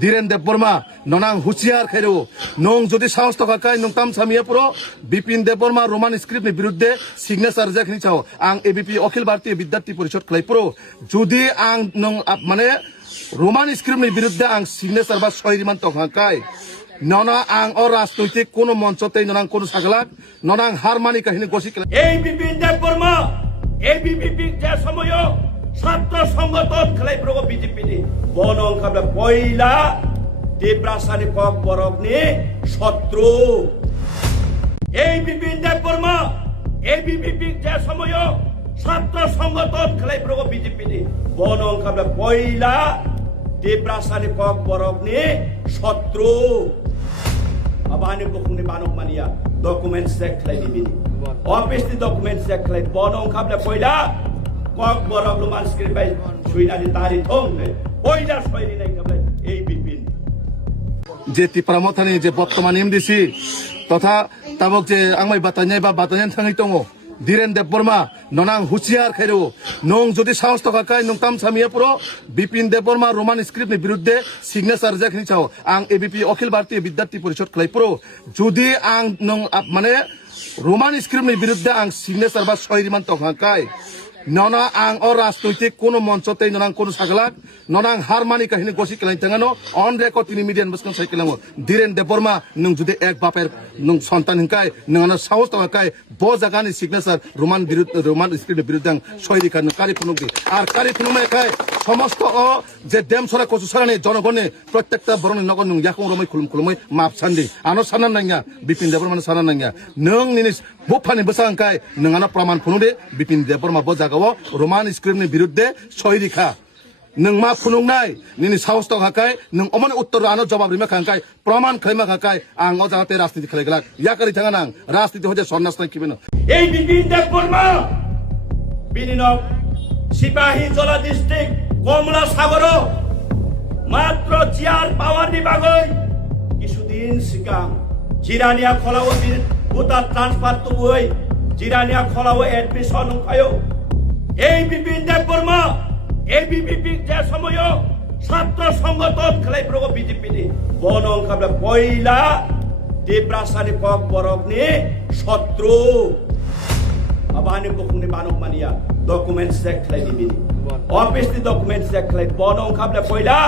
ধীরেন দেববর্মা ননাং হুঁশিয়ার খেরো নং যদি সাহস থাকায় নং তাম সামিয়া পুরো বিপিন দেববর্মা রোমান স্ক্রিপ্টनि বিরুদ্ধে সিগনেচার जाखिनि চাও आं एबीपी अखिल भारतीय विद्यार्थी परिषद खालाय पुरो जुदि आं नों माने रमान स्क्रिप्टनि बिरुद्धे आं सिगनेचार बा सयरिमान तखाय नना आं अ राजनैतिक कोनो मंचते ननां कोनो सागलाक ननां हारमानि काहिनी गसि এই বিপিন দেববর্মা এবিপি যে সময় ছাত্র সংগঠন খেলাই প্রগো বিজেপি নি বনং খাবলা পয়লা দেবরাসানি কক বরকনি শত্রু এই বিপিন দেববর্মা এবিপি যে সময় ছাত্র সংগঠন খেলাই প্রগো বিজেপি নি বনং খাবলা পয়লা দেবরাসানি কক বরকনি শত্রু আবানি বকুনি বানক মানিয়া document check খালাই দিবিনি অফিসনি document check খালাই বনং খাবলা Poila cock Borok Roman script by সুইনানি তারি থং পয়লা সয়নি নাই খাবলাই এই বিপিন যে টিপ্রামথানি যে বর্তমান এমডিসি তথা তাবক যে आंमाय बातायनाय बा बातायनाय थाङै दङ ধীরেন দেববর্মা ননাং হুঁশিয়ার খেরো নং যদি সাহস থাকায় নং তাম সামিয়া পুরো বিপিন দেববর্মা রোমান স্ক্রিপ্টनि বিরুদ্ধে সিগনেচার जाखिनि চাও आं एबीपी अखिल भारतीय विद्यार्थी परिषद खालाय पुरो जुदि आं नों माने रमान स्क्रिप्टनि बिरुद्धे आं सिगनेचार बा सयरिमान तखाय नना आं अ राजनैतिक कोनो मंचते ननां कोनो सागलाक ननां हारमानि काहिनी गसि केलाय थाङानो अन रेकर्ड टिनि मिडियान बसकन साइकेलाङो धीरेन देबबर्मा नों जुदि एक बापेर नों सन्तान हिंकाय नोंना साहस थाखाय ब जागानि सिगनेचार रमान स्क्रिप्टनि बिरुद्धे आं सयरिखा कारि खुनुगि आर कारि खुनुमायखाय समस्त अ जे देमसरा कचुसरानि जनगणनि प्रत्येकटा बरनि नगर नों याखौ रमै खुलुमै माफ सान्दि आनो सानना नाङा बिपिन देबबर्मा सानना नाङा नों निनि बुफानि बसांखाय नोंना प्रमाण खुनुदे बिपिन देबबर्मा ब जागाव रमान स्क्रिप्टनि बिरुद्धे सयरिखा नों मा खुनुंनाय निनि साहस थाखाय नों अमन उत्तर आनो जवाब रिमा खांखाय प्रमाण खैमा खांखाय आं अ जाहाते राजनीति खेलायगला या करि थाङा नां राजनीति हजे सन्नास नाय किबेनो এই বিপিন দেববর্মা বিনিনব সিপাহী জলা ডিস্ট্রিক্ট কমলা সাগর মাত্র চেয়ার পাওয়ার বিভাগই কিছুদিন সিগাং জিরানিয়া খলাও ভোটার ট্রান্সফার তুই জিরানিয়া খলাও এডমিশন খায়ো এই বিপিন দেববর্মা এবিপি যে সময় ছাত্র সংগঠন খেলাই প্রগো বিজেপি নি বনং খাবলা পয়লা দেবরাসানি কক বরকনি শত্রু আবানি বকুনি বানক মানিয়া document check খালাই দিবিনি অফিসনি document check খালাই বনং খাবলা Poila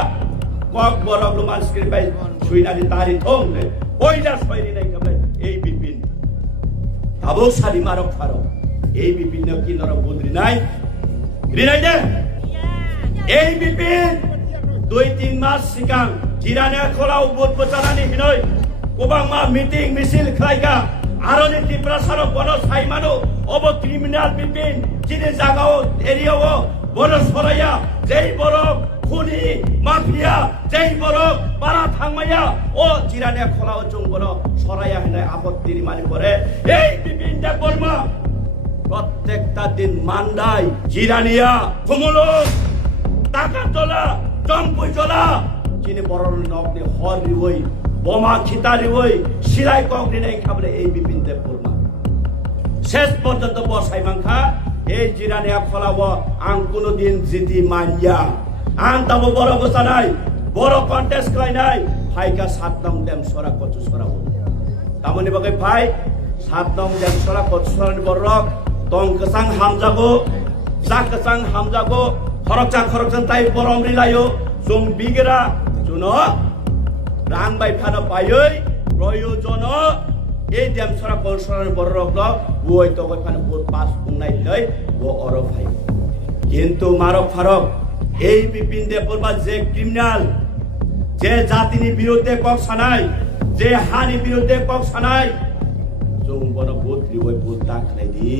cock Borok Roman script by সুইনানি তারি থং পয়লা সয়নি নাই খাবলাই এই বিপিন আবো সালি মারক ফারক এই বিপিন কি নর বদরি নাই রিনাই দে এই বিপিন 2-3 মাস সিগাং জিরানিয়া খলাও বুট বচানানি হিনই গোবাংমা মিটিং মিছিল খাইগা আরনি টিপ্রাসার বন সাইমানো অব ক্রিমিনাল বিপিন যিনি জাগাও এরিয়াও বড় সরাইয়া যেই বড় খুনি মাফিয়া যেই বড় পারা থাংমাইয়া ও জিরানিয়া খলাও জং বড় সরাইয়া হিনই আপত্তির মানি করে এই বিপিন দেববর্মা প্রত্যেকটা দিন মান্দাই জিরানিয়া কুমুলক টাকা তোলা জম্পুই তোলা যিনি বড় নগ্নে হর রিবই বোমা খিতা রিবই সিলাই কংগ্রি নাই খাবলে এই বিপিন দেববর্মা শেষ পর্যন্ত বসাই মাংখা এই জিরানিয়া ফলাব আং কোনদিন জিতি মানিয়া আং তাবো বড় বসা নাই বড় কন্টেস্ট খাই নাই ফাইকা 7 নং দেম সরা কচু সরাবো তামনি বাকে ফাই 7 নং দেম সরা কচু সরানি বড়ক তং কসাং হামজাগো জাকসাং হামজাগো খরকচান তাই বরম রিলাयो जों बिगेरा जुनो रां बाय फानो पायै प्रयोजन এই দেমসরা কলসরার বড় রক বই তো কই ফানো বহুত পাস বুংনাই লই ও অর ভাই কিন্তু মারক ফারক এই বিপিন দেববর্মা যে ক্রিমিনাল যে জাতিনি বিরুদ্ধে কক সানাই যে হানি বিরুদ্ধে কক সানাই जों বড় বহুত রিবই বহুত দাখ নাই দি